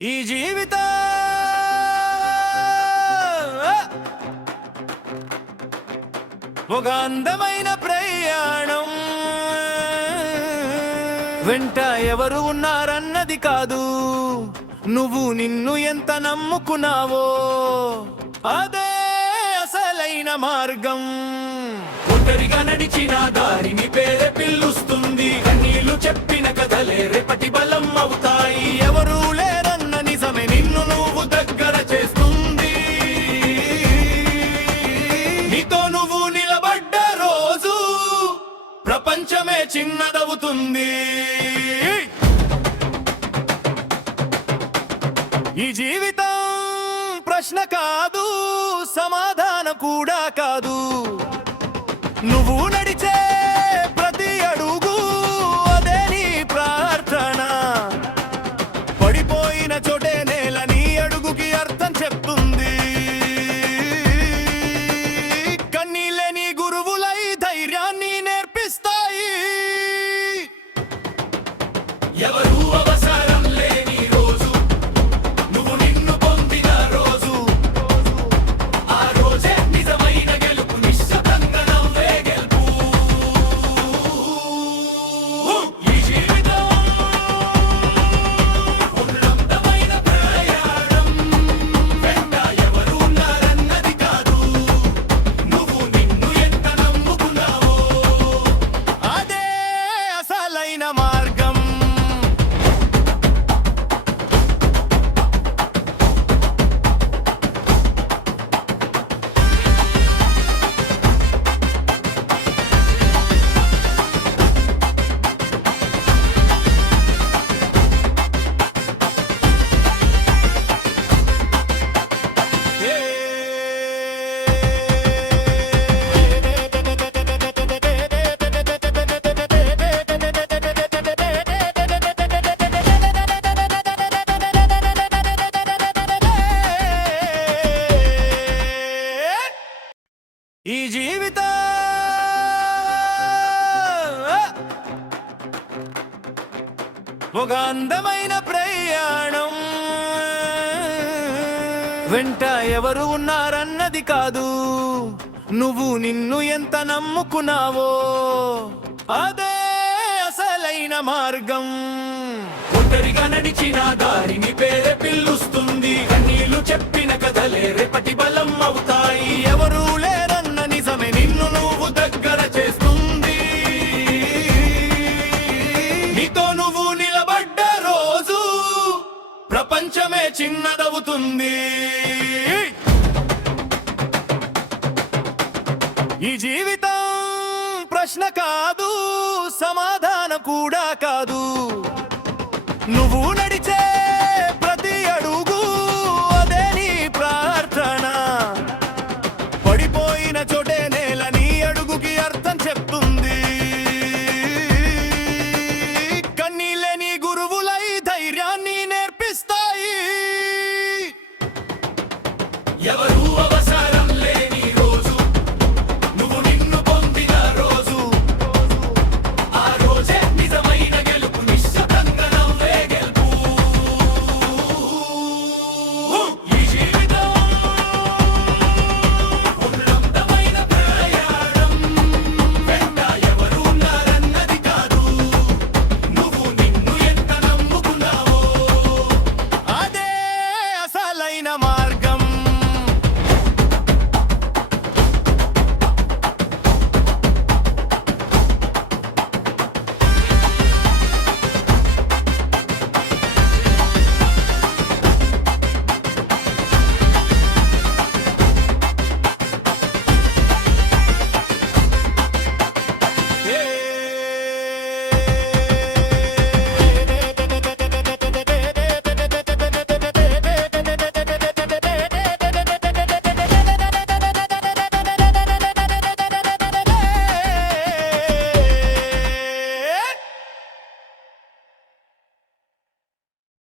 ఈ జీవితం ఒక అందమైన ప్రయాణం. వెంట ఎవరు ఉన్నారన్నది కాదు, నువ్వు నిన్ను ఎంత నమ్ముకున్నావో అదే అసలైన మార్గం. ఒంటరిగా నడిచిన దారిని పేరే పిలుస్తుంది, కన్నీళ్లు చెప్పిన కథలే రేపటి బలం అవుతాయి. ఎవరు లేరన్న నిజమే నిన్ను నువ్వు దగ్గర చేస్తుంది. నీతో నువ్వు నిలబడ్డ రోజు ప్రపంచమే చిన్నదవుతుంది. ఈ జీవితం ప్రశ్న కాదు, సమాధానం కూడా కాదు. నువ్వు నడిచే ప్రతి అడుగు అదే నీ ప్రార్థన. పడిపోయిన చోటే నేల నీ అడుగుకి అర్థం చెప్తుంది. కన్నీళ్ళే నీ గురువులై ధైర్యాన్ని నేర్పిస్తాయి. ఎవరు అవసరం లేని రోజు నువ్వు నిన్ను పొందిన రోజు, ఆ రోజే నిజమైన గెలుపు. నిశ్శబ్దంగా నవ్వే గెలుపు. ఈ జీవితం ఉన్నతమైన ప్రయాణం. వెంట ఎవరు ఉన్నారన్నది కాదు, నువ్వు నిన్ను ఎంత నమ్ముకున్నావో అదే అసలైన మార్గం. ఈ జీవితం ఒక అందమైన ప్రయాణం. వెంట ఎవరు ఉన్నారన్నది కాదు, నువ్వు నిన్ను ఎంత నమ్ముకున్నావో అదే అసలైన మార్గం. ఒంటరిగా నడిచిన దారిని పేరే పిలుస్తుంది, కన్నీళ్లు చెప్పిన కథలే రేపటి బలం అవుతాయి. ఎవరు లేరన్న నిజమే నిన్ను నువ్వు దగ్గర చేస్తుంది. నీతో నువ్వు నిలబడ్డ రోజు ప్రపంచమే చిన్నదవుతుంది. ఈ జీవితం ప్రశ్న కాదు, సమాధానం కూడా కాదు. నువ్వు నడిచే